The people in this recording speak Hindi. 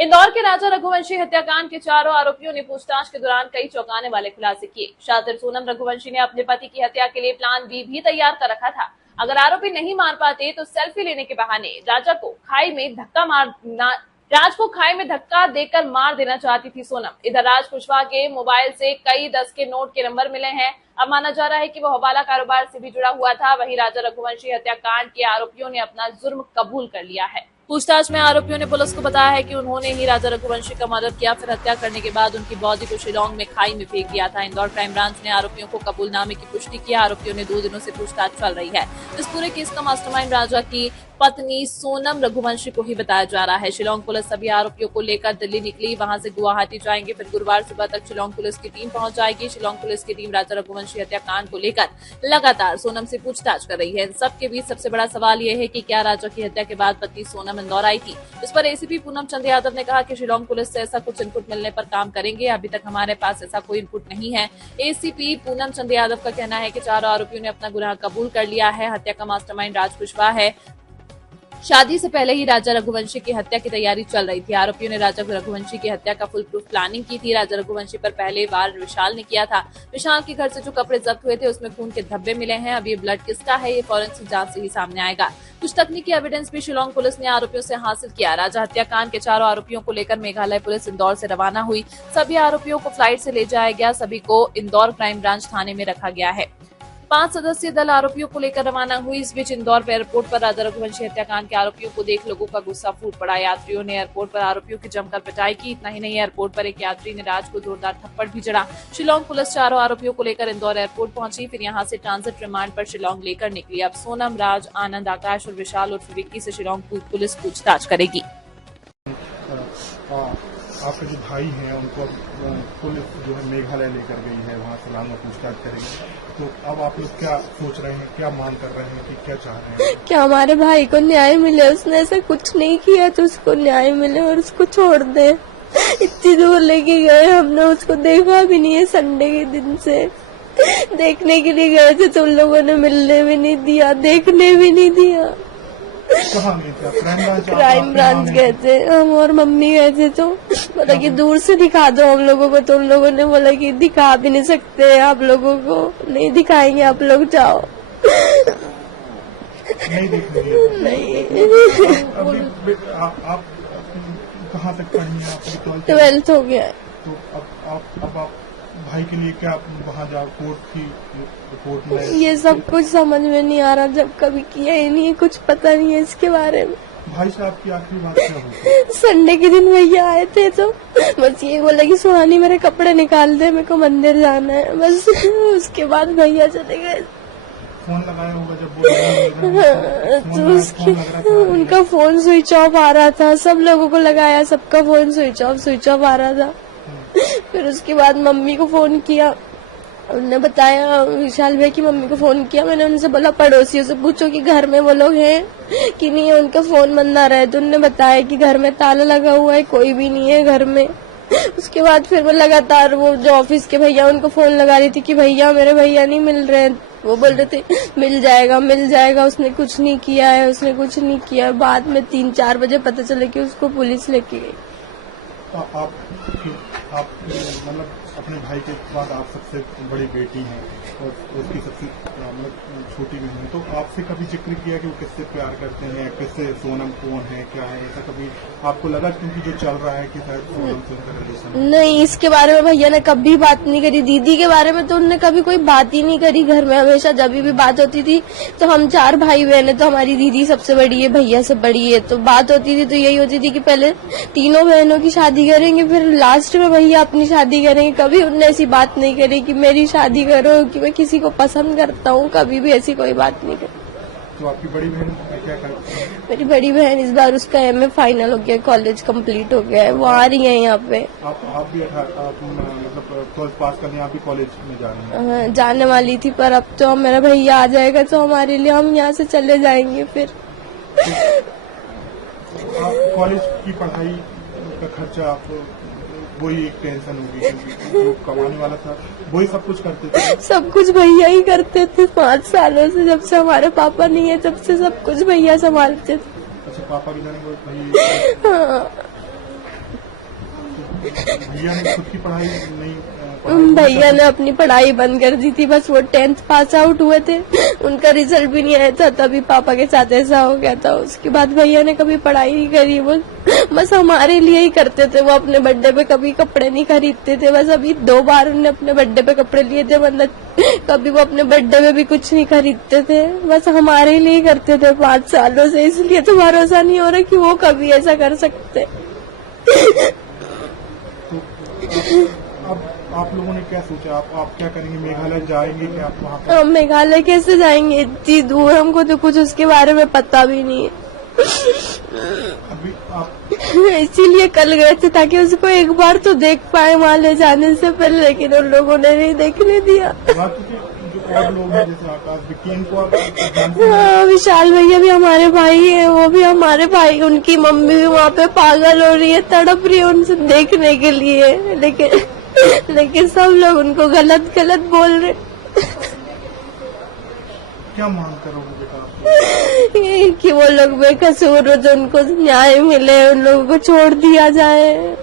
इंदौर के राजा रघुवंशी हत्याकांड के चारों आरोपियों ने पूछताछ के दौरान कई चौंकाने वाले खुलासे किए। शातिर सोनम रघुवंशी ने अपने पति की हत्या के लिए प्लान बी भी तैयार कर रखा था। अगर आरोपी नहीं मार पाते तो सेल्फी लेने के बहाने राज को खाई में धक्का देकर मार देना चाहती थी सोनम। इधर राज कुशवाहा के मोबाइल से कई 10 के नोट के नंबर मिले हैं। अब माना जा रहा है कि वो हवाला कारोबार से भी जुड़ा हुआ था। वहीं राजा रघुवंशी हत्याकांड के आरोपियों ने अपना जुर्म कबूल कर लिया है। पूछताछ में आरोपियों ने पुलिस को बताया है कि उन्होंने ही राजा रघुवंशी का मर्डर किया, फिर हत्या करने के बाद उनकी बॉडी को शिलांग में खाई में फेंक दिया था। इंदौर क्राइम ब्रांच ने आरोपियों को कबूलनामे की पुष्टि की। आरोपियों ने 2 दिनों से पूछताछ चल रही है। इस पूरे केस का मास्टरमाइंड राजा की पत्नी सोनम रघुवंशी को ही बताया जा रहा है। शिलांग पुलिस सभी आरोपियों को लेकर दिल्ली निकली, वहां से गुवाहाटी जाएंगे, फिर गुरुवार सुबह तक शिलांग पुलिस की टीम पहुंच जाएगी। शिलांग पुलिस की टीम राजा रघुवंशी हत्याकांड को लेकर लगातार सोनम से पूछताछ कर रही है। इन सबके बीच सबसे बड़ा सवाल यह है कि क्या राजा की हत्या के बाद पत्नी सोनम इंदौर आई थी। इस पर एसीपी पूनम चंद यादव ने कहा कि शिलांग पुलिस से ऐसा कुछ इनपुट मिलने पर काम करेंगे। अभी तक हमारे पास ऐसा कोई इनपुट नहीं है। एसीपी पूनम चंद यादव का कहना है कि चारों आरोपियों ने अपना गुनाह कबूल कर लिया है। हत्या का मास्टरमाइंड राज कुशवाहा है। शादी से पहले ही राजा रघुवंशी की हत्या की तैयारी चल रही थी। आरोपियों ने राजा रघुवंशी की हत्या का फुल प्रूफ प्लानिंग की थी। राजा रघुवंशी पर पहले वार विशाल ने किया था। विशाल के घर से जो कपड़े जब्त हुए थे उसमें खून के धब्बे मिले हैं। अब ये ब्लड किसका है, ये फॉरेंसिक जांच से ही सामने आएगा। कुछ तकनीकी एविडेंस भी शिलांग पुलिस ने आरोपियों से हासिल किया। राजा हत्याकांड के चारों आरोपियों को लेकर मेघालय पुलिस इंदौर से रवाना हुई। सभी आरोपियों को फ्लाइट से ले जाया गया। सभी को इंदौर क्राइम ब्रांच थाने में रखा गया है। 5 सदस्यीय दल आरोपियों को लेकर रवाना हुई। इस बीच इंदौर एयरपोर्ट पर राजा रघुवंशी हत्याकांड के आरोपियों को देख लोगों का गुस्सा फूट पड़ा। यात्रियों ने एयरपोर्ट पर आरोपियों की जमकर पिटाई की। इतना ही नहीं, एयरपोर्ट पर एक यात्री ने राज को जोरदार थप्पड़ भी जड़ा। शिलांग पुलिस चारों आरोपियों को लेकर इंदौर एयरपोर्ट पहुंची, फिर यहां से ट्रांजिट रिमांड पर शिलांग लेकर निकली। अब सोनम, राज, आनंद, आकाश और विशाल उर्फ विक्की से शिलांग पुलिस पूछताछ करेगी। आपके जो भाई हैं उनको पुलिस जो है मेघालय लेकर गई है, वहाँ से लांगा पूछताछ करेंगे। तो अब आप लोग क्या सोच रहे हैं, क्या मांग कर रहे हैं, कि क्या चाह रहे हैं? क्या हमारे भाई को न्याय मिले। उसने ऐसा कुछ नहीं किया तो उसको न्याय मिले और उसको छोड़ दे। इतनी दूर लेके गए, हमने उसको देखा भी नहीं है। संडे के दिन से देखने के लिए गए थे तो उन लोगों ने मिलने भी नहीं दिया, देखने भी नहीं दिया। क्राइम ब्रांच गए थे हम और मम्मी गए थे, तो बोला कि दूर से दिखा दो हम लोगों को। तो उन लोगों ने बोला कि दिखा भी नहीं सकते आप लोगों को, नहीं दिखाएंगे, आप लोग जाओ। नहीं। आप कहाँ तक पढ़ी हैं? आपकी 12th हो गया है। तो अब आप भाई के लिए क्या वहाँ जाओ, कोर्ट में? ये सब कुछ समझ में नहीं आ रहा, जब कभी किया ही नहीं, कुछ पता नहीं है इसके बारे में। भाई साहब की आखिरी बात क्या हुई? संडे के दिन भैया आए थे तो बस ये बोला कि सुहानी मेरे कपड़े निकाल दे, मेरे को मंदिर जाना है, बस। उसके बाद भैया चले गए। फोन लगाया होगा जब तो उनका फोन स्विच ऑफ आ रहा था। सब लोगों को लगाया, सबका फोन स्विच ऑफ आ रहा था। फिर उसके बाद मम्मी को फोन किया, उन्होंने बताया, विशाल भैया की मम्मी को फोन किया। मैंने उनसे बोला पड़ोसियों से पूछो कि घर में वो लोग हैं कि नहीं है, उनका फोन बंद आ रहा है। तो उन्होंने बताया कि घर में ताला लगा हुआ है, कोई भी नहीं है घर में। उसके बाद फिर मैं लगातार वो जो ऑफिस के भैया उनको फोन लगा रही थी कि भैया मेरे भैया नहीं मिल रहे हैं। वो बोल रहे थे मिल जाएगा। उसने कुछ नहीं किया। बाद में 3-4 बजे पता चला कि उसको पुलिस लेके गई। आप मतलब अपने भाई के बाद आप सबसे बड़ी बेटी हैं और उसकी सबसे छोटी बहन है, तो आपसे कभी जिक्र किया कि वो किससे प्यार करते हैं, किससे, सोनम कौन है, क्या है, ऐसा कभी आपको लगा? क्योंकि जो चल रहा है कि शायद सोनम से उनका रिलेशन नहीं, इसके बारे में भैया ने कभी बात नहीं करी। दीदी के बारे में तो उन्होंने कभी कोई बात ही नहीं करी। घर में हमेशा जब भी बात होती थी तो हम 4 भाई बहन है, तो हमारी दीदी सबसे बड़ी है, भैया से बड़ी है, तो बात होती थी तो यही होती थी कि पहले तीनों बहनों की शादी करेंगे, फिर लास्ट में भैया अपनी शादी करेंगे। कभी उनने ऐसी बात नहीं करी कि मेरी शादी करो, कि मैं किसी को पसंद करता हूँ, कभी भी ऐसी कोई बात नहीं करी। तो आपकी बड़ी बहन क्या करती है? मेरी बड़ी बहन इस बार उसका MA फाइनल हो गया, कॉलेज कंप्लीट हो गया है, वो आ रही है यहाँ पे। आप भी मतलब 12th पास करने आप भी कॉलेज में जा रही हैं? जाने वाली थी, पर अब तो मेरा भैया आ जाएगा तो हमारे लिए, हम यहाँ से चले जाएंगे। फिर कॉलेज की पढ़ाई का खर्चा आप वही एक टेंशन होगी, क्योंकि जो कमाने वाला था वही सब कुछ करते थे। सब कुछ भैया ही करते थे 5 सालों से, जब से हमारे पापा नहीं है तब से सब कुछ भैया संभालते थे। अच्छा, पापा भी जाने भाई? हाँ। भैया ने खुद की पढ़ाई नहीं भैया ने अपनी पढ़ाई बंद कर दी थी, बस वो 10th पास आउट हुए थे, उनका रिजल्ट भी नहीं आया था, तभी पापा के साथ ऐसा हो गया था। उसके बाद भैया ने कभी पढ़ाई नहीं करी, वो बस हमारे लिए ही करते थे। वो अपने बर्थडे पे कभी कपड़े नहीं खरीदते थे, बस अभी 2 बार उन्होंने अपने बर्थडे पे कपड़े लिए थे, मतलब कभी वो अपने बर्थडे में भी कुछ नहीं खरीदते थे, बस हमारे लिए ही करते थे 5 सालों से। इसलिए तो भरोसा नहीं हो रहा कि वो कभी ऐसा कर सकते। अब आप लोगों ने क्या सोचा, आप क्या करेंगे? मेघालय जाएंगे क्या आप वहाँ पर? हम मेघालय कैसे जाएंगे, इतनी दूर, हमको तो कुछ उसके बारे में पता भी नहीं है। अभी आप इसीलिए कल गए थे ताकि उसको एक बार तो देख पाए वहाँ ले जाने से पहले, लेकिन उन लोगों ने नहीं देखने दिया। बाकी जो और लोग हैं जैसे आकाश विक्की इनको आप जानते हैं? हाँ, विशाल भैया भी हमारे भाई है, वो भी हमारे भाई, उनकी मम्मी भी वहाँ पे पागल हो रही है, तड़प रही है उनसे देखने के लिए, लेकिन सब लोग उनको गलत बोल रहे। क्या मांग करोगे बेटा आप? कि वो लोग बेकसूर हो, जो उनको न्याय मिले, उन लोगों को छोड़ दिया जाए।